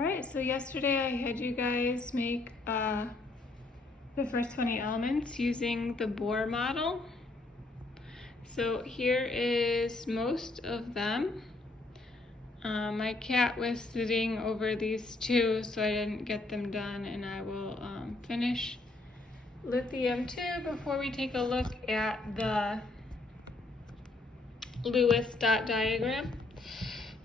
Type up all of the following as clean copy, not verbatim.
Alright, so yesterday I had you guys make the first 20 elements using the Bohr model. So here is most of them. My cat was sitting over these two, so I didn't get them done, and I will finish lithium 2 before we take a look at the Lewis dot diagram.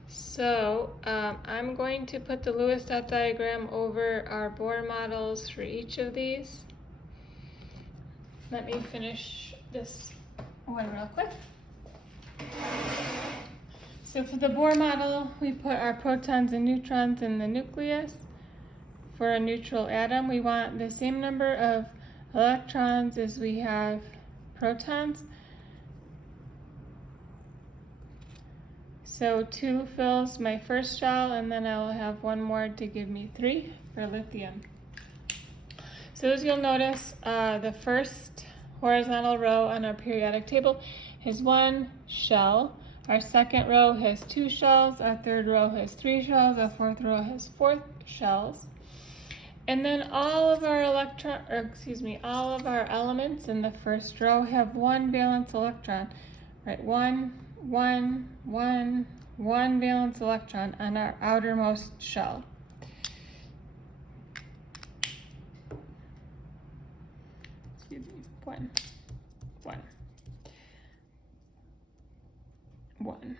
So I'm going to put the Lewis dot diagram over our Bohr models for each of these. Let me finish this one real quick. So for the Bohr model, we put our protons and neutrons in the nucleus. For a neutral atom, we want the same number of electrons as we have protons. So 2 fills my first shell, and then I will have one more to give me 3 for lithium. So as you'll notice, the first horizontal row on our periodic table has 1 shell. Our second row has 2 shells. Our third row has 3 shells. Our fourth row has 4 shells. And then all of our all of our elements in the first row have 1 valence electron, right? One valence electron on our outermost shell. Excuse me, one. And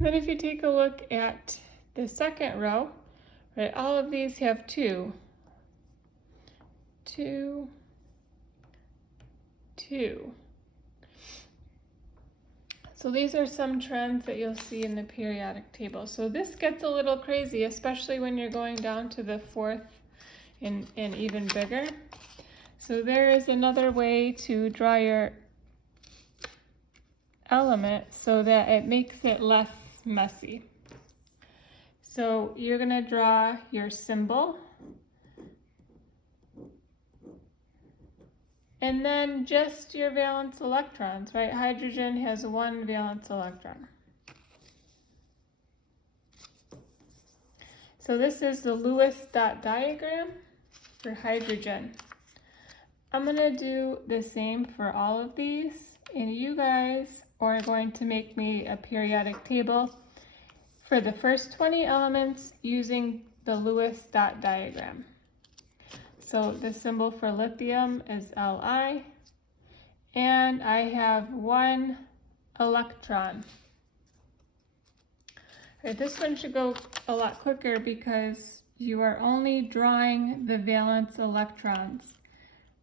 then if you take a look at the second row, right, all of these have 2. So these are some trends that you'll see in the periodic table. So this gets a little crazy, especially when you're going down to the fourth and even bigger. So there is another way to draw your element so that it makes it less messy. So you're going to draw your symbol, and then just your valence electrons, right? Hydrogen has 1 valence electron. So this is the Lewis dot diagram for hydrogen. I'm going to do the same for all of these, and you guys are going to make me a periodic table for the first 20 elements using the Lewis dot diagram. So the symbol for lithium is Li, and I have 1 electron. Right, this one should go a lot quicker because you are only drawing the valence electrons.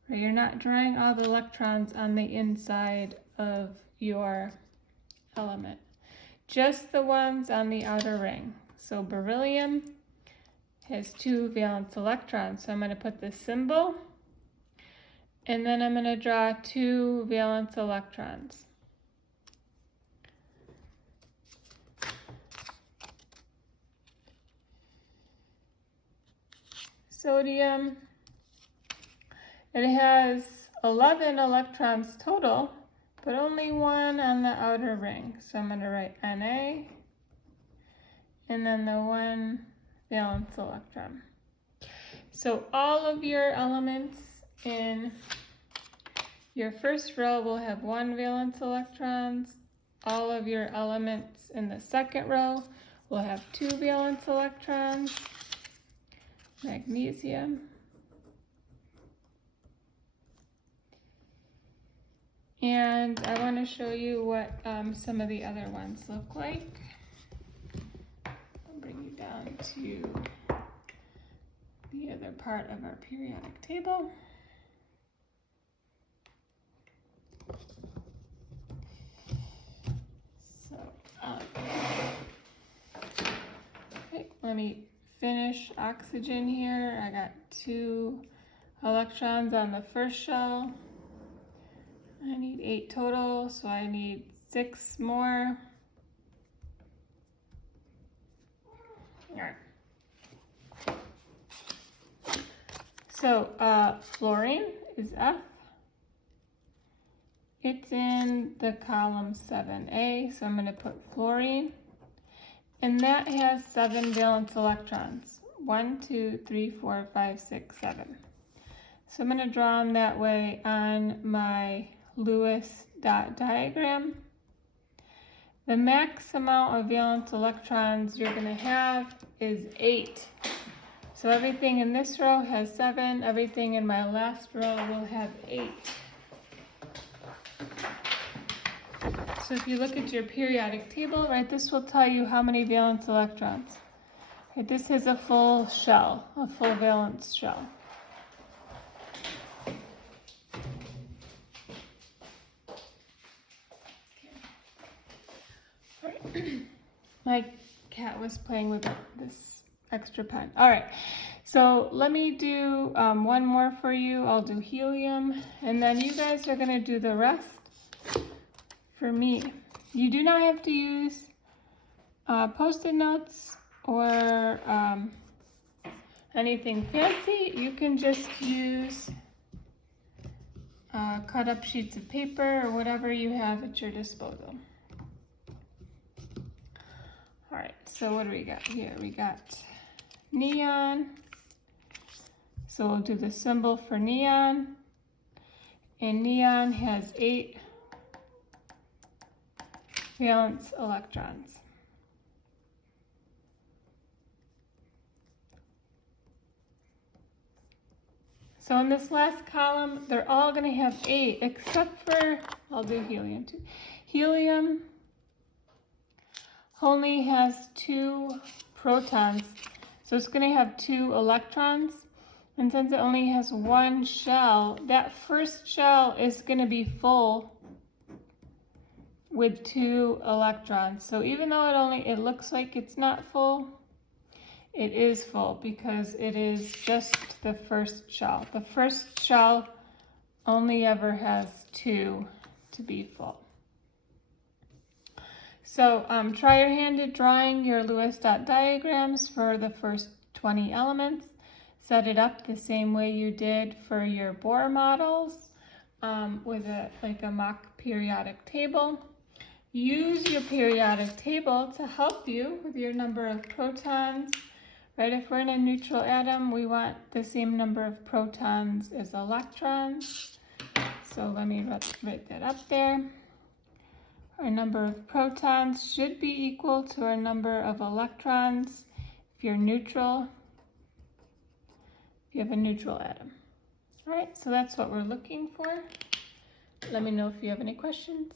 Right, you're not drawing all the electrons on the inside of your element, just the ones on the outer ring. So beryllium has 2 valence electrons. So I'm going to put the symbol, and then I'm going to draw 2 valence electrons. Sodium, it has 11 electrons total, but only 1 on the outer ring. So I'm going to write Na, and then the 1 valence electron. So all of your elements in your first row will have 1 valence electrons. All of your elements in the second row will have 2 valence electrons. Magnesium. And I want to show you what some of the other ones look like. I'll bring you down to the other part of our periodic table. So, okay, let me finish oxygen here. I got 2 electrons on the first shell. I need 8 total, so I need 6 more. All right. So fluorine is F. It's in the column 7A, so I'm going to put fluorine. And that has 7 valence electrons. 1, 2, 3, 4, 5, 6, 7. So I'm going to draw them that way on my Lewis dot diagram. The max amount of valence electrons you're going to have is 8. So everything in this row has 7. Everything in my last row will have 8. So if you look at your periodic table, right, this will tell you how many valence electrons. Okay, this is a full shell, a full valence shell. My cat was playing with this extra pen. All right, so let me do one more for you. I'll do helium, and then you guys are going to do the rest for me. You do not have to use Post-it notes or anything fancy. You can just use cut up sheets of paper or whatever you have at your disposal. All right, so what do we got here? We got neon. So we'll do the symbol for neon. And neon has 8 valence electrons. So in this last column, they're all going to have 8, except for, I'll do helium too. Helium only has 2 protons, so it's going to have 2 electrons. And since it only has 1 shell, that first shell is going to be full with 2 electrons. So even though it looks like it's not full, it is full because it is just the first shell. The first shell only ever has 2 to be full. So try your hand at drawing your Lewis dot diagrams for the first 20 elements. Set it up the same way you did for your Bohr models with a mock periodic table. Use your periodic table to help you with your number of protons. Right, if we're in a neutral atom, we want the same number of protons as electrons. So let me write that up there. Our number of protons should be equal to our number of electrons if you're neutral, if you have a neutral atom. All right, so that's what we're looking for. Let me know if you have any questions.